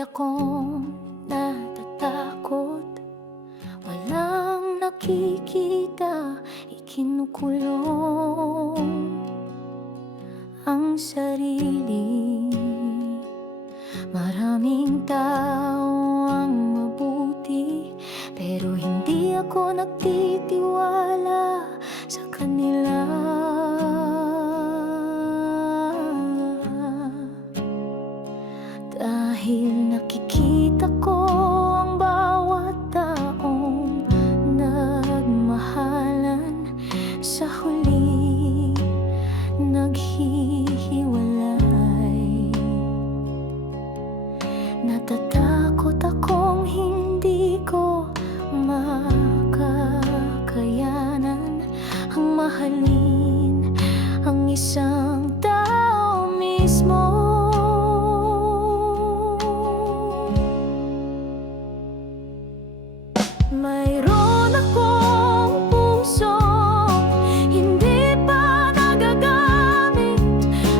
akong natatakot, walang nakikita, ikinukulong ang sarili. Maraming tao ang mabuti, pero hindi ako nagtitiwala sa kanila. Dahil nakikita ko ang bawat taong nagmahalan, sa huli naghihiwalay. Natatakot akong hindi ko makakayanan ang mahalin ang isang tao mismo. Mayroon akong pusong hindi pa nagagamit,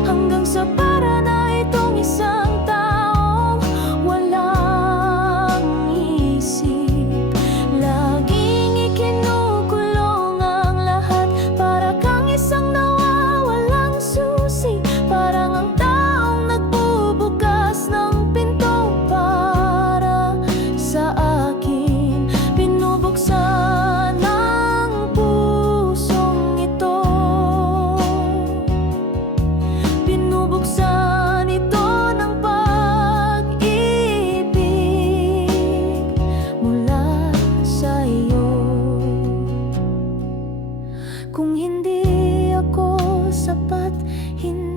hanggang sa para na itong isang taong walang isip. Laging ikinukulong ang lahat, para kang isang nawawalang susi. Parang ang taong nagbubukas ng pinto para sa akin. Binubuksan ang pusong ito, binubuksan ito ng pag-ibig mula sa iyo. Kung hindi ako sapat, hindi